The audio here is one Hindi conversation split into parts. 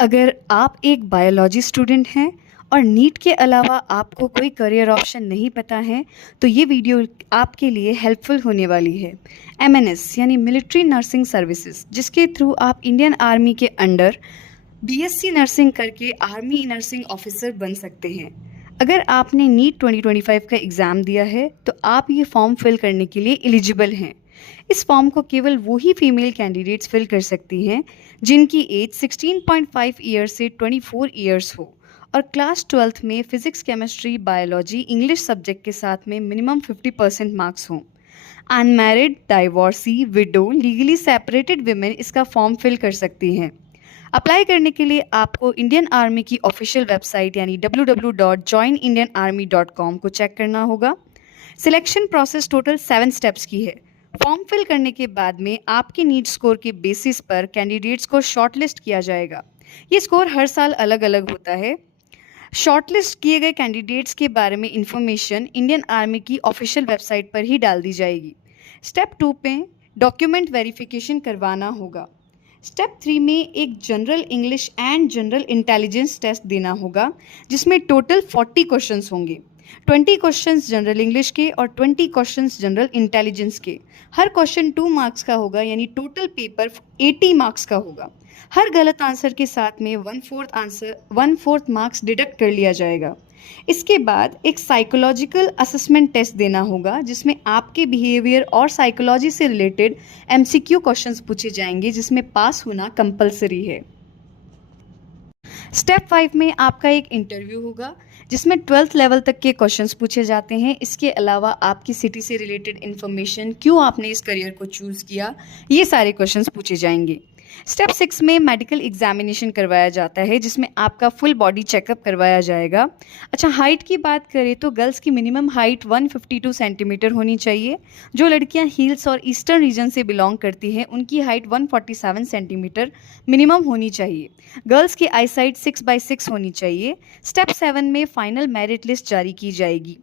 अगर आप एक बायोलॉजी स्टूडेंट हैं और नीट के अलावा आपको कोई करियर ऑप्शन नहीं पता है तो ये वीडियो आपके लिए हेल्पफुल होने वाली है। एमएनएस यानी मिलिट्री नर्सिंग सर्विसेज, जिसके थ्रू आप इंडियन आर्मी के अंडर बीएससी नर्सिंग करके आर्मी नर्सिंग ऑफिसर बन सकते हैं। अगर आपने नीट 2025 का एग्ज़ाम दिया है तो आप ये फॉर्म फिल करने के लिए एलिजिबल हैं। इस फॉर्म को केवल वही फीमेल कैंडिडेट्स फिल कर सकती हैं जिनकी एज 16.5 ईयर्स से 24 ईयर्स हो और क्लास 12th में physics, chemistry, biology, English subject के साथ में मिनिमम 50% मार्क्स हों। Unmarried, divorcee, window, legally separated women इसका फॉर्म फिल कर सकती हैं। अप्लाई करने के लिए आपको इंडियन आर्मी की ऑफिशियल वेबसाइट यानी www.joinindianarmy.com को चेक करना होगा। सिलेक्शन प्रोसेस टोटल 7 स्टेप्स की है। फॉर्म फिल करने के बाद में आपके नीट स्कोर के बेसिस पर कैंडिडेट्स को शॉर्टलिस्ट किया जाएगा। ये स्कोर हर साल अलग अलग होता है। शॉर्टलिस्ट किए गए कैंडिडेट्स के बारे में इंफॉर्मेशन इंडियन आर्मी की ऑफिशियल वेबसाइट पर ही डाल दी जाएगी। स्टेप 2 पे डॉक्यूमेंट वेरिफिकेशन करवाना होगा। स्टेप 3 में एक general English and general intelligence test देना होगा जिसमें टोटल 40 क्वेश्चंस होंगे। 20 क्वेश्चंस जनरल इंग्लिश के और 20 क्वेश्चंस जनरल इंटेलिजेंस के। हर क्वेश्चन 2 मार्क्स का होगा, यानी टोटल पेपर 80 मार्क्स का होगा। हर गलत आंसर के साथ में 1/4 मार्क्स डिडक्ट कर लिया जाएगा। इसके बाद एक साइकोलॉजिकल असेसमेंट टेस्ट देना होगा जिसमें आपके बिहेवियर और साइकोलॉजी से रिलेटेड एमसीक्यू क्वेश्चंस पूछे जाएंगे, जिसमें पास होना कंपलसरी है। स्टेप 5 में आपका एक इंटरव्यू होगा जिसमें 12th लेवल तक के क्वेश्चंस पूछे जाते हैं। इसके अलावा आपकी सिटी से रिलेटेड इन्फॉर्मेशन, क्यों आपने इस करियर को चूज़ किया, ये सारे क्वेश्चंस पूछे जाएंगे। स्टेप 6 में मेडिकल एग्जामिनेशन करवाया जाता है जिसमें आपका फुल बॉडी चेकअप करवाया जाएगा। अच्छा, हाइट की बात करें तो गर्ल्स की मिनिमम हाइट 152 सेंटीमीटर होनी चाहिए। जो लड़कियां हिल्स और ईस्टर्न रीजन से बिलोंग करती हैं उनकी हाइट 147 सेंटीमीटर मिनिमम होनी चाहिए। गर्ल्स की आईसाइट 6/6 होनी चाहिए। स्टेप 7 में फाइनल मेरिट लिस्ट जारी की जाएगी।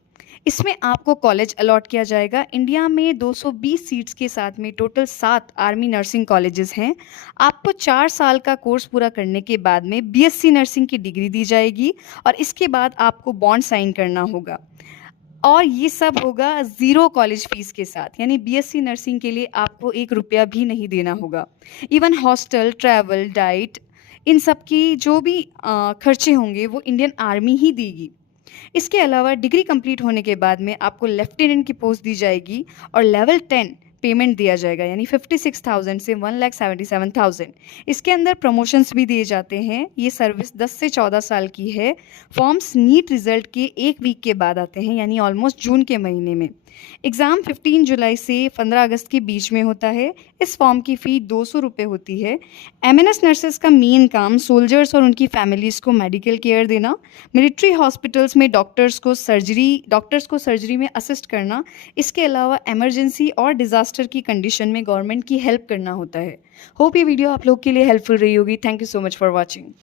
इसमें आपको कॉलेज अलॉट किया जाएगा। इंडिया में 220 सीट्स के साथ में टोटल 7 आर्मी नर्सिंग कॉलेजेस हैं। आपको 4 साल का कोर्स पूरा करने के बाद में बीएससी नर्सिंग की डिग्री दी जाएगी और इसके बाद आपको बॉन्ड साइन करना होगा और ये सब होगा ज़ीरो कॉलेज फीस के साथ, यानी बीएससी नर्सिंग के लिए आपको 1 रुपया भी नहीं देना होगा। इवन हॉस्टल, ट्रैवल, डाइट, इन सब की जो भी खर्चे होंगे वो इंडियन आर्मी ही देगी। इसके अलावा डिग्री कंप्लीट होने के बाद में आपको लेफ्टिनेंट की पोस्ट दी जाएगी और लेवल 10 पेमेंट दिया जाएगा, यानी 56,000 से 1,77,000। इसके अंदर प्रमोशंस भी दिए जाते हैं। ये सर्विस 10 से 14 साल की है। फॉर्म्स नीट रिजल्ट के 1 वीक के बाद आते हैं, यानी ऑलमोस्ट जून के महीने में। एग्ज़ाम 15 जुलाई से 15 अगस्त के बीच में होता है। इस फॉर्म की फ़ी 200 रुपये होती है। एमएनएस नर्सेस का मेन काम सोल्जर्स और उनकी फैमिलीज़ को मेडिकल केयर देना, मिलिट्री हॉस्पिटल्स में डॉक्टर्स को सर्जरी में असिस्ट करना, इसके अलावा इमरजेंसी और डिज़ास्टर की कंडीशन में गवर्नमेंट की हेल्प करना होता है। होप ये वीडियो आप लोग के लिए हेल्पफुल रही होगी। Thank you so much for watching.